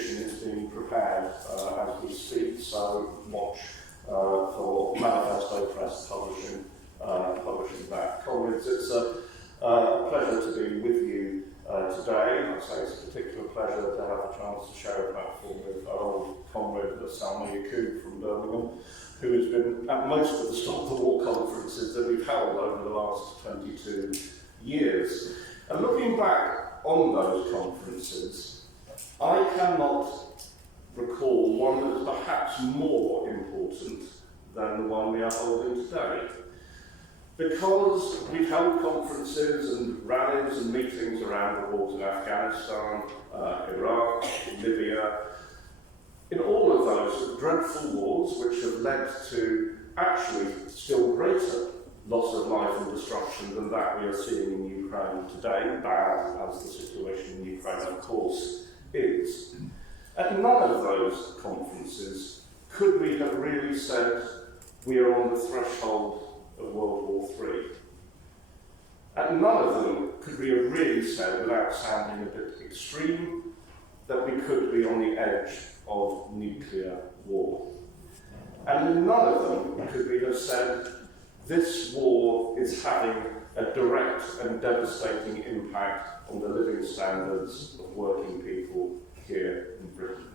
edition is being prepared as we speak, so watch for Manifesto Press publishing that. Comrades, it's a pleasure to be with you today. I'd say it's a particular pleasure to have a chance to share a platform with our old comrade Salma Yaqub from Birmingham, who has been at most of the Stop the War conferences that we've held over the last 22 years. And looking back on those conferences, I cannot recall one that is perhaps more important than the one we are holding today. Because we've held conferences and rallies and meetings around the wars in Afghanistan, Iraq, Libya, in all of those dreadful wars which have led to actually still greater loss of life and destruction than that we are seeing in Ukraine today, bad as the situation in Ukraine of course is. At none of those conferences could we have really said we are on the threshold of World War III. At none of them could we have really said, without sounding a bit extreme, that we could be on the edge of nuclear war. And in none of them could we have said, this war is having a direct and devastating impact on the living standards of working people here in Britain.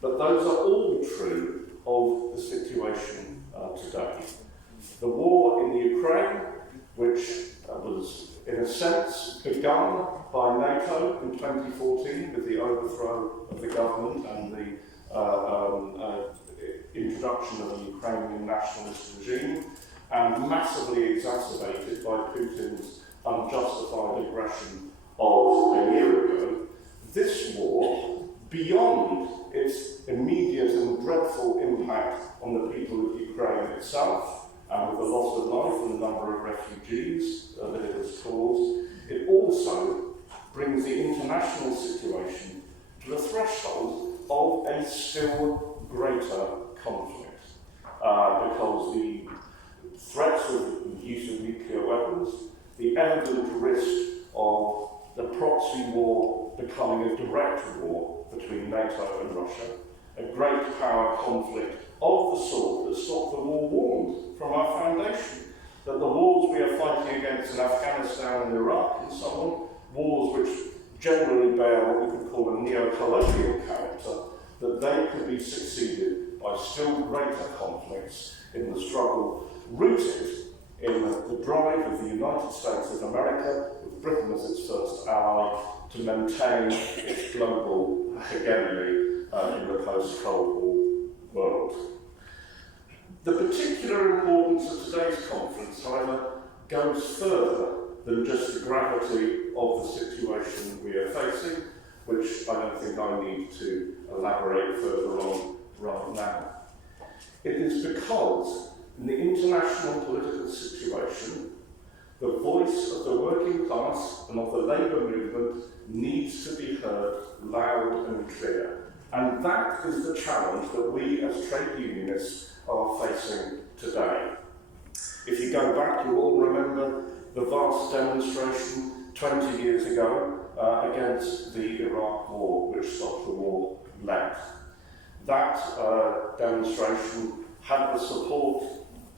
But those are all true of the situation today. The war in the Ukraine, which was in a sense begun by NATO in 2014 with the overthrow of the government and the introduction of a Ukrainian nationalist regime, and massively exacerbated by Putin's unjustified aggression of a year ago. This war, beyond its immediate and dreadful impact on the people of Ukraine itself, and with the loss of life and the number of refugees that it has caused, it also brings the international situation to the threshold of a still greater conflict, because the threats of the use of nuclear weapons, the evident risk of the proxy war becoming a direct war between NATO and Russia, a great power conflict of the sort that Stop the War warned from our foundation, that the wars we are fighting against in Afghanistan and Iraq and so on, wars which generally bear what we could call a neo-colonial character, that they could be succeeded by still greater conflicts in the struggle rooted in the drive of the United States of America, with Britain as its first ally, to maintain its global hegemony in the post-Cold War world. The particular importance of today's conference, however, goes further than just the gravity of the situation we are facing, which I don't think I need to elaborate further on right now. It is because in the international political situation, the voice of the working class and of the labour movement needs to be heard loud and clear. And that is the challenge that we as trade unionists are facing today. If you go back, you all remember the vast demonstration 20 years ago against the Iraq War, which Stop the War led. That demonstration had the support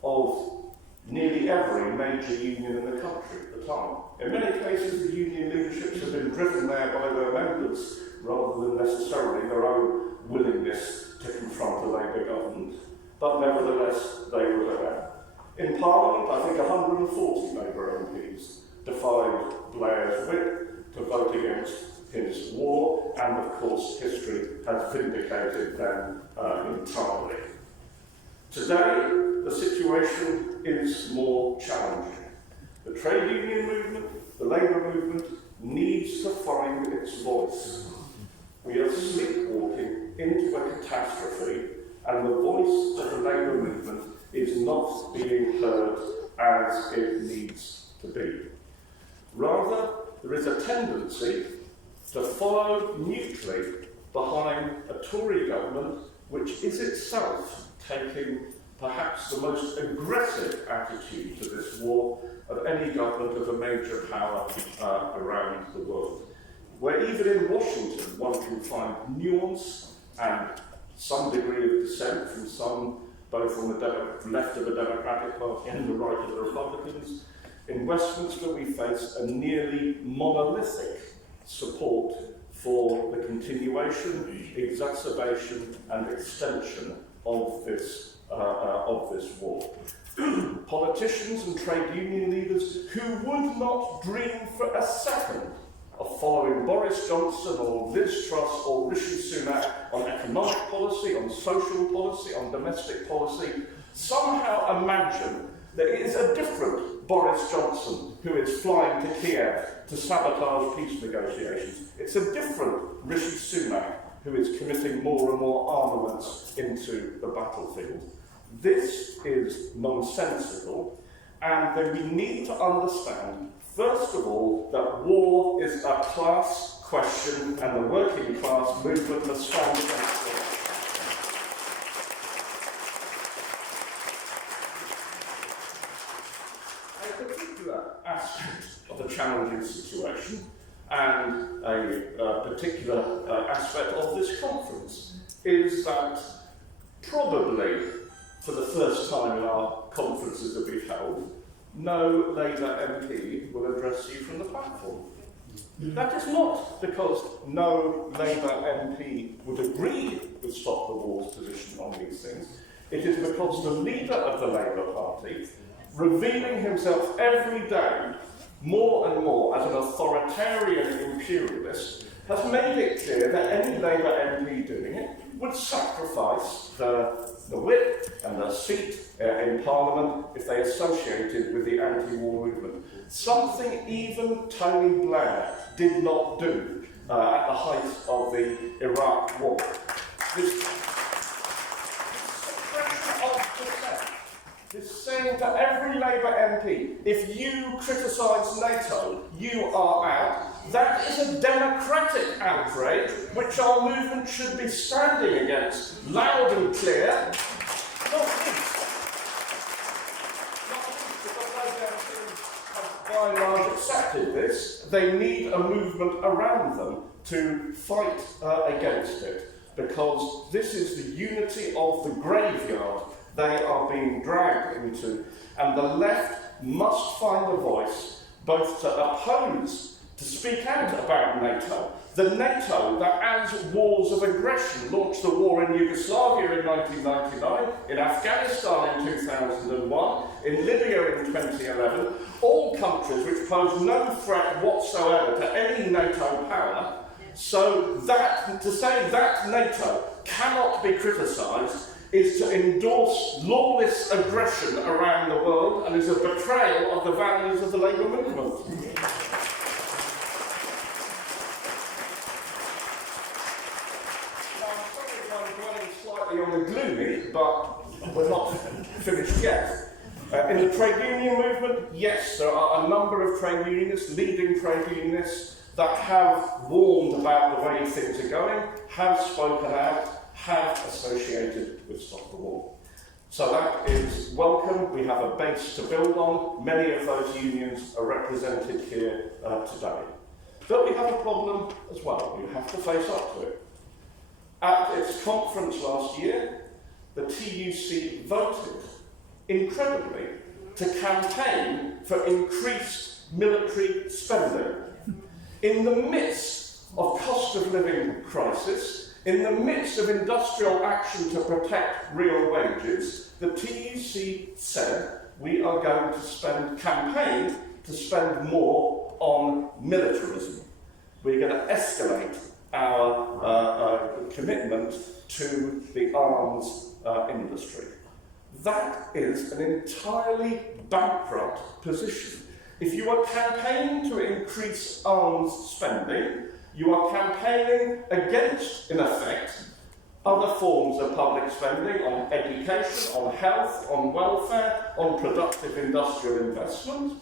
of nearly every major union in the country at the time. In many cases, the union leaderships have been driven there by their members rather than necessarily their own willingness to confront the Labour government. But nevertheless, they were there. In Parliament, I think 140 Labour MPs defied Blair's whip to vote against his war, and of course history has vindicated them entirely. Today, the situation is more challenging. The trade union movement, the labour movement, needs to find its voice. We are sleepwalking into a catastrophe, and the voice of the labour movement is not being heard as it needs to be. Rather, there is a tendency to follow mutely behind a Tory government which is itself taking perhaps the most aggressive attitude to this war of any government of a major power around the world. where even in Washington one can find nuance and some degree of dissent from some, both on the left of the Democratic Party and the right of the Republicans. In Westminster we face a nearly monolithic support for the continuation, exacerbation and extension of this war. Politicians and trade union leaders who would not dream for a second of following Boris Johnson or Liz Truss or Rishi Sunak on economic policy, on social policy, on domestic policy, somehow imagine that it is a different Boris Johnson who is flying to Kiev to sabotage peace negotiations. It's a different Rishi Sunak who is committing more and more armaments into the battlefield. This is nonsensical, and that we need to understand, first of all, that war is a class question and the working class movement must stand against it. A particular aspect of the challenging situation and a particular aspect of this conference is that probably for the first time in our conferences that we've held, no Labour MP will address you from the platform. That is not because no Labour MP would agree with Stop the War's position on these things. It is because the leader of the Labour Party, revealing himself every day more and more as an authoritarian imperialist, has made it clear that any Labour MP doing it would sacrifice the whip and the seat in Parliament if they associated with the anti-war movement. Something even Tony Blair did not do at the height of the Iraq War. This suppression of dissent, this saying to every Labour MP, if you criticise NATO, you are out. That is a democratic outrage which our movement should be standing against, loud and clear, not least because Labour MPs have by and large accepted this. They need a movement around them to fight against it, because this is the unity of the graveyard they are being dragged into, and the left must find a voice both to oppose, to speak out about NATO. The NATO that, as wars of aggression, launched the war in Yugoslavia in 1999, in Afghanistan in 2001, in Libya in 2011, all countries which pose no threat whatsoever to any NATO power. So that, to say that NATO cannot be criticised is to endorse lawless aggression around the world and is a betrayal of the values of the Labour movement. Now, I'm sorry if I'm dwelling slightly on the gloomy, but we're not finished yet. In the trade union movement, yes, there are a number of trade unionists, leading trade unionists, that have warned about the way things are going, have spoken out, have associated with Stop the War. So that is welcome. We have a base to build on. Many of those unions are represented here today. But we have a problem as well. We have to face up to it. At its conference last year, the TUC voted, incredibly, to campaign for increased military spending. In the midst of cost of living crisis, in the midst of industrial action to protect real wages, the TUC said we are going to campaign to spend more on militarism. We're going to escalate our commitment to the arms industry. That is an entirely bankrupt position. If you are campaigning to increase arms spending, you are campaigning against, in effect, other forms of public spending on education, on health, on welfare, on productive industrial investment.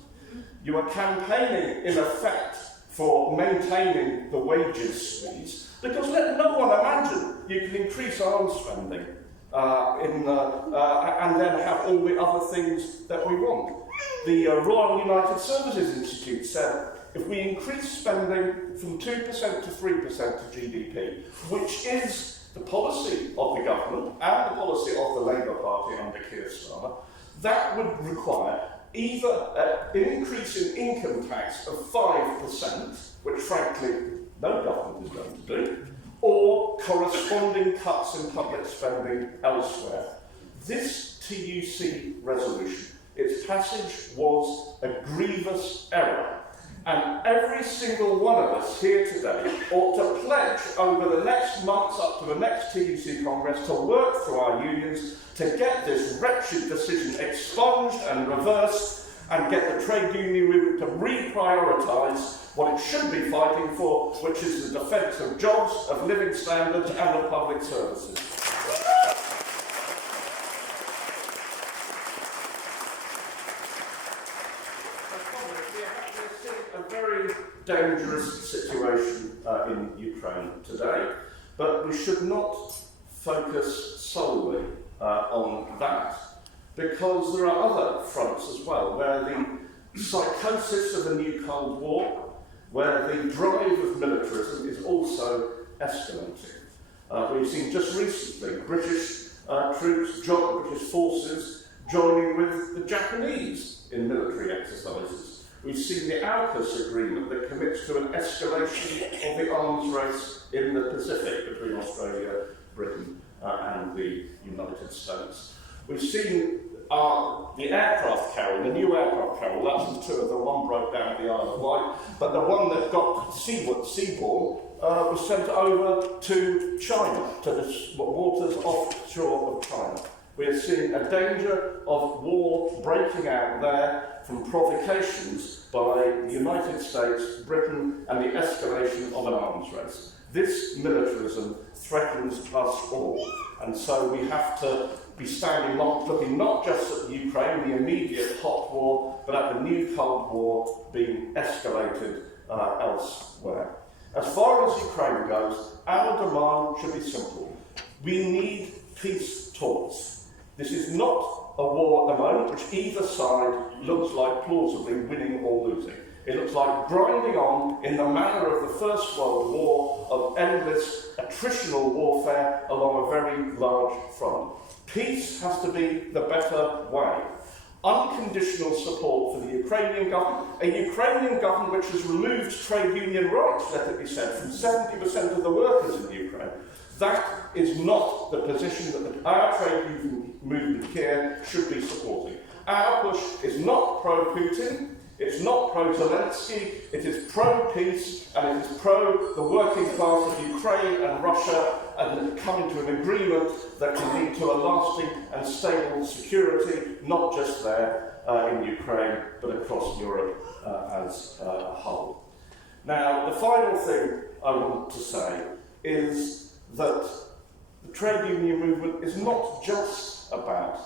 You are campaigning, in effect, for maintaining the wages squeeze, because let no one imagine you can increase arms spending and then have all the other things that we want. The Royal United Services Institute said if we increase spending from 2% to 3% of GDP, which is the policy of the government and the policy of the Labour Party under Keir Starmer, that would require either an increase in income tax of 5%, which frankly no government is going to do, or corresponding cuts in public spending elsewhere. This TUC resolution, its passage was a grievous error, and every single one of us here today ought to pledge over the next months up to the next TUC Congress to work through our unions to get this wretched decision expunged and reversed and get the trade union movement to reprioritise what it should be fighting for, which is the defence of jobs, of living standards and of public services. A very dangerous situation in Ukraine today, but we should not focus solely on that, because there are other fronts as well, where the psychosis of a new Cold War, where the drive of militarism is also escalating. We've seen just recently British troops, British forces, joining with the Japanese in military exercises. We've seen the AUKUS agreement that commits to an escalation of the arms race in the Pacific between Australia, Britain and the United States. We've seen the aircraft carrier, the new aircraft carrier, that's the two of them, one broke down at the Isle of Wight, but the one that got seaborne was sent over to China, to the waters offshore of China. We are seeing a danger of war breaking out there from provocations by the United States, Britain, and the escalation of an arms race. This militarism threatens us all, and so we have to be looking not just at the Ukraine, the immediate hot war, but at the new Cold War being escalated elsewhere. As far as Ukraine goes, our demand should be simple. We need peace talks. This is not a war at the moment which either side looks like plausibly winning or losing. It looks like grinding on in the manner of the First World War of endless attritional warfare along a very large front. Peace has to be the better way. Unconditional support for the Ukrainian government, a Ukrainian government which has removed trade union rights, let it be said, from 70% of the workers in Ukraine. That is not the position that our trade union movement here should be supporting. Our push is not pro-Putin, it's not pro-Zelensky, it is pro-peace, and it is pro the working class of Ukraine and Russia, and coming to an agreement that can lead to a lasting and stable security, not just there in Ukraine, but across Europe as a whole. Now, the final thing I want to say is that the trade union movement is not just about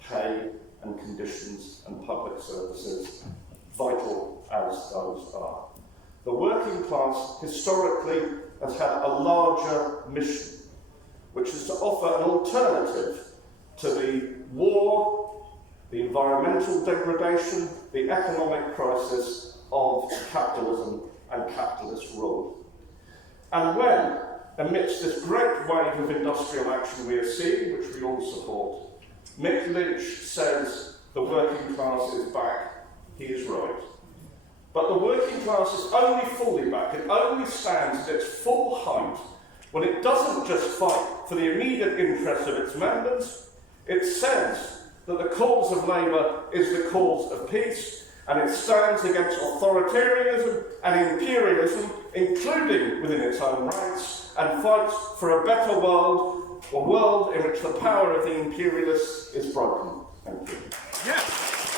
pay and conditions and public services, vital as those are. The working class historically has had a larger mission, which is to offer an alternative to the war, the environmental degradation, the economic crisis of capitalism and capitalist rule. And when, amidst this great wave of industrial action we are seeing, which we all support, Mick Lynch says the working class is back, he is right. But the working class is only fully back, it only stands at its full height when it doesn't just fight for the immediate interests of its members, it says that the cause of labour is the cause of peace, and it stands against authoritarianism and imperialism, including within its own ranks, and fights for a better world, a world in which the power of the imperialists is broken. Thank you. Yes.